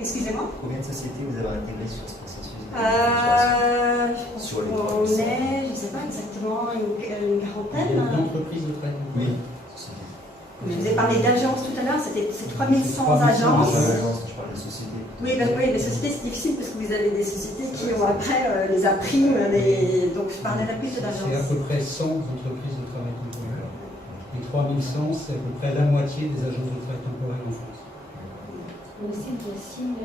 Excusez-moi. Combien de sociétés vous avez intégrées sur ce processus de sur les on est, je ne sais pas exactement, une quarantaine. D'entreprises de traitement. Oui. Je vous ai parlé d'agences tout à l'heure, c'est 3100 agences. Je parle des sociétés. Oui, les sociétés c'est difficile parce que vous avez des sociétés qui ont après les imprimes, donc je parlerai plus de C'est à l'agences. peu près 100 entreprises de travail temporaire. Et 3100, c'est à peu près la moitié des agences de travail temporaire en France. Le site de signe,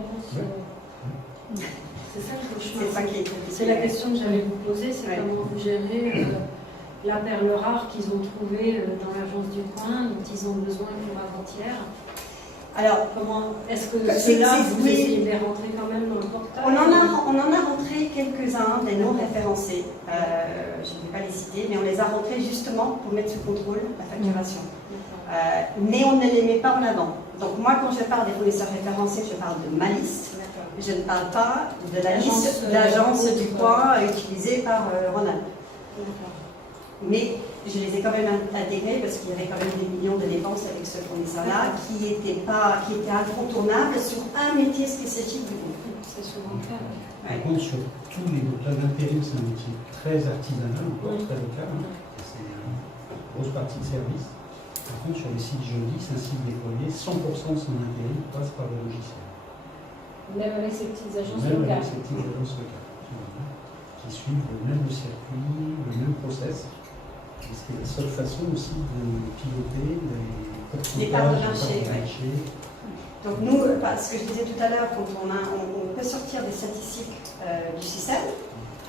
c'est ça que je C'est ça qui est compliqué. C'est la question que j'allais vous poser, c'est comment vous gérez la perle rare qu'ils ont trouvée dans l'agence du coin, dont ils ont besoin pour avant-hier. Alors, comment est-ce que c'est là, là, vous essayez de les rentrer quand même dans le portail? on en a rentré quelques-uns, des non référencés. Je ne vais pas les citer, mais on les a rentrés justement pour mettre sous contrôle la facturation. Mais on ne les met pas en avant. Donc moi, quand je parle des fournisseurs référencés, je parle de ma liste. Je ne parle pas de la liste d'agence du coin utilisée par Ronald. Mais je les ai quand même intégrés parce qu'il y avait quand même des millions de dépenses avec ce fournisseur-là qui était incontournable sur un métier spécifique du groupe. C'est souvent le cas. Par contre, sur tous les l'intérim, c'est un métier très artisanal, encore très local. C'est une grosse partie de service. Par contre, sur les sites jolis, c'est un site déployé, 100% de son intérim passe par le logiciel. Même avec ces petites agences Même locales. avec ces petites agences locales, qui suivent le même circuit, le même process. C'est la seule façon aussi de piloter les parts de marché. Donc nous, ce que je disais tout à l'heure, quand on peut sortir des statistiques du système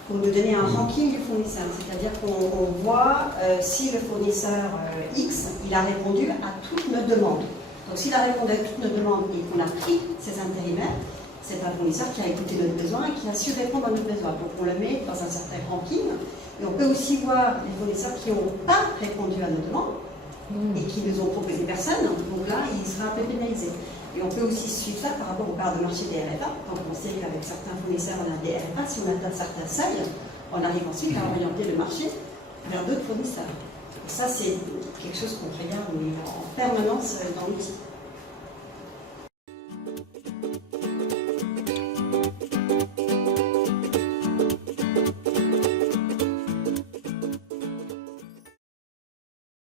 pour nous donner un ranking du fournisseur, c'est-à-dire qu'on voit si le fournisseur X, il a répondu à toutes nos demandes. Donc s'il a répondu à toutes nos demandes et qu'on a pris ces intérimaires, c'est un fournisseur qui a écouté notre besoin et qui a su répondre à nos besoins. Donc on le met dans un certain ranking. Et on peut aussi voir les fournisseurs qui n'ont pas répondu à nos demandes et qui nous ont proposé personne. Donc là, il sera un peu pénalisé. Et on peut aussi suivre ça par rapport aux parts de marché des RFA. Donc on sait qu'avec certains fournisseurs, on a des RFA. Si on atteint certains seuils, on arrive ensuite à orienter le marché vers d'autres fournisseurs. Et ça, c'est quelque chose qu'on regarde en permanence dans l'outil.